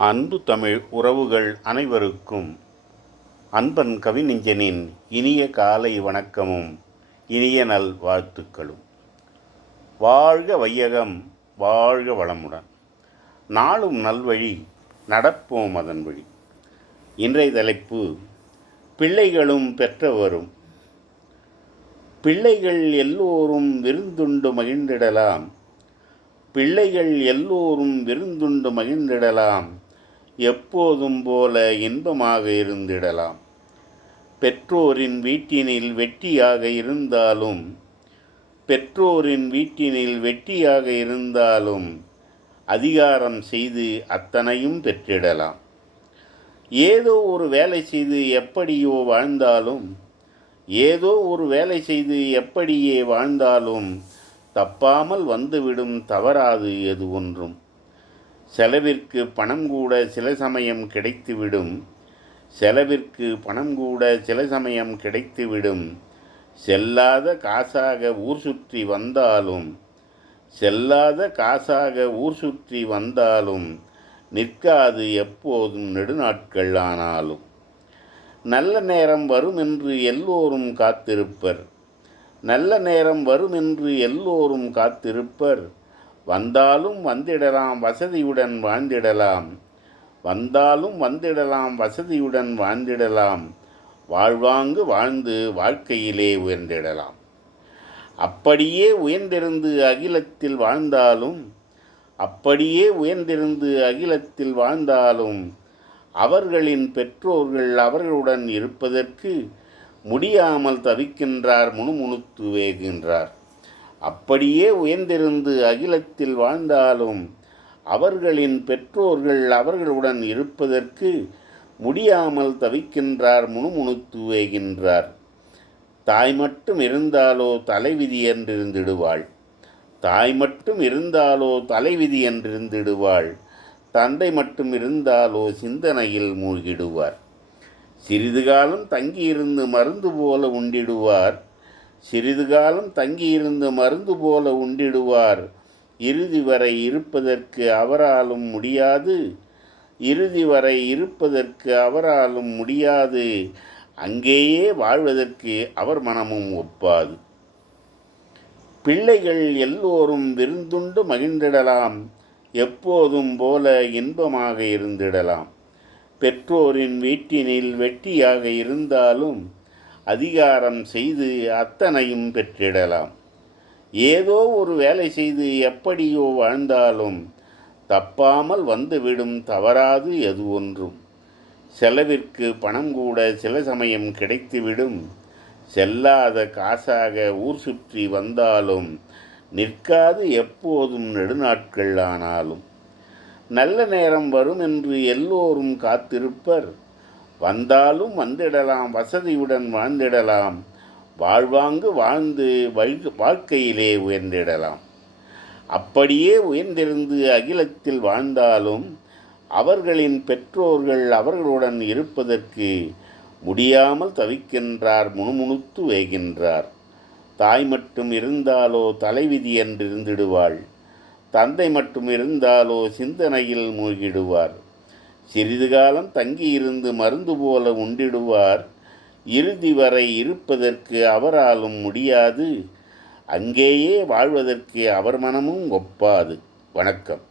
அன்பு தமிழ் உறவுகள் அனைவருக்கும் அன்பன் கவிநெஞ்சனின் இனிய காலை வணக்கமும் இனிய நல் வாழ்த்துக்களும். வாழ்க வையகம் வாழ்க வளமுடன். நாளும் நல்வழி நடப்போம் அதன் வழி. இன்றைய தலைப்பு பிள்ளைகளும் பெற்றவரும். பிள்ளைகள் எல்லோரும் விருந்துண்டு மகிழ்ந்திடலாம். பிள்ளைகள் எல்லோரும் விருந்துண்டு மகிழ்ந்திடலாம். எப்போதும் போல இன்பமாக இருந்திடலாம். பெற்றோரின் வீட்டினில் வெட்டியாக இருந்தாலும் பெற்றோரின் வீட்டினில் வெட்டியாக இருந்தாலும் அதிகாரம் செய்து அத்தனையும் பெற்றிடலாம். ஏதோ ஒரு வேலை செய்து எப்படியோ வாழ்ந்தாலும் ஏதோ ஒரு வேலை செய்து எப்படியே வாழ்ந்தாலும் தப்பாமல் வந்துவிடும் தவறாது எது ஒன்றும். செலவிற்கு பணம் கூட சில சமயம் கிடைத்துவிடும். செலவிற்கு பணம் கூட சில சமயம் கிடைத்துவிடும். செல்லாத காசாக ஊர் சுற்றி வந்தாலும் செல்லாத காசாக ஊர் சுற்றி வந்தாலும் நிற்காது எப்போதும் நெடுநாட்கள் ஆனாலும். நல்ல நேரம் வரும் என்று எல்லோரும் காத்திருப்பர். நல்ல நேரம் வரும் என்று எல்லோரும் காத்திருப்பர். வந்தாலும் வந்திடலாம் வசதியுடன் வாழ்ந்திடலாம். வந்தாலும் வந்திடலாம் வசதியுடன் வாழ்ந்திடலாம். வாழ்வாங்கு வாழ்ந்து வாழ்க்கையிலே உயர்ந்திடலாம். அப்படியே உயர்ந்திருந்து அகிலத்தில் வாழ்ந்தாலும் அப்படியே உயர்ந்திருந்து அகிலத்தில் வாழ்ந்தாலும் அவர்களின் பெற்றோர்கள் அவர்களுடன் இருப்பதற்கு முடியாமல் தவிக்கின்றார் முணுமுணுத்து வேகின்றார். அப்படியே உயர்ந்திருந்து அகிலத்தில் வாழ்ந்தாலும் அவர்களின் பெற்றோர்கள் அவர்களுடன் இருப்பதற்கு முடியாமல் தவிக்கின்றார் முணுமுணுத்து வேகின்றார் தாய் மட்டும் இருந்தாலோ தலைவிதி என்றிருந்திடுவாள். தாய் மட்டும் இருந்தாலோ தலைவிதி என்றிருந்திடுவாள். தந்தை மட்டும் இருந்தாலோ சிந்தனையில் மூழ்கிடுவார். சிறிது காலம் தங்கியிருந்து மருந்து போல உண்டிடுவார். சிறிது காலம் தங்கியிருந்து மருந்து போல உண்டிடுவார். இறுதி வரை இருப்பதற்கு அவராலும் முடியாது. இறுதி வரை இருப்பதற்கு அவராலும் முடியாது. அங்கேயே வாழ்வதற்கு அவர் மனமும் ஒப்பாது. பிள்ளைகள் எல்லோரும் விருந்துண்டு மகிழ்ந்திடலாம். எப்போதும் போல இன்பமாக இருந்திடலாம். பெற்றோரின் வீட்டினில் வெட்டியாக இருந்தாலும் அதிகாரம் செய்து அத்தனையும் பெற்றிடலாம். ஏதோ ஒரு வேலை செய்து எப்படியோ வாழ்ந்தாலும் தப்பாமல் வந்துவிடும் தவறாது எது ஒன்றும். செலவிற்கு பணம் கூட சில சமயம் கிடைத்துவிடும். செல்லாத காசாக ஊர் சுற்றி வந்தாலும் நிற்காது எப்போதும் நெடுநாட்கள் ஆனாலும். நல்ல நேரம் வரும் என்று எல்லோரும் காத்திருப்பர். வந்தாலும் வந்திடலாம் வசதியுடன் வாழ்ந்திடலாம். வாழ்வாங்கு வாழ்ந்து வாழ்க்கையிலே உயர்ந்திடலாம். அப்படியே உயர்ந்திருந்து அகிலத்தில் வாழ்ந்தாலும் அவர்களின் பெற்றோர்கள் அவர்களுடன் இருப்பதற்கு முடியாமல் தவிக்கின்றார் முணுமுணுத்து வேகின்றார். தாய் மட்டும் இருந்தாலோ தலைவிதி என்றிருந்திடுவாள். தந்தை மட்டும் இருந்தாலோ சிந்தனையில் மூழ்கிடுவார். சிறிது காலம் தங்கியிருந்து மருந்து போல உண்டிடுவார். இறுதி வரை இருப்பதற்கு அவராலும் முடியாது. அங்கேயே வாழ்வதற்கு அவர் மனமும் ஒப்பாது. வணக்கம்.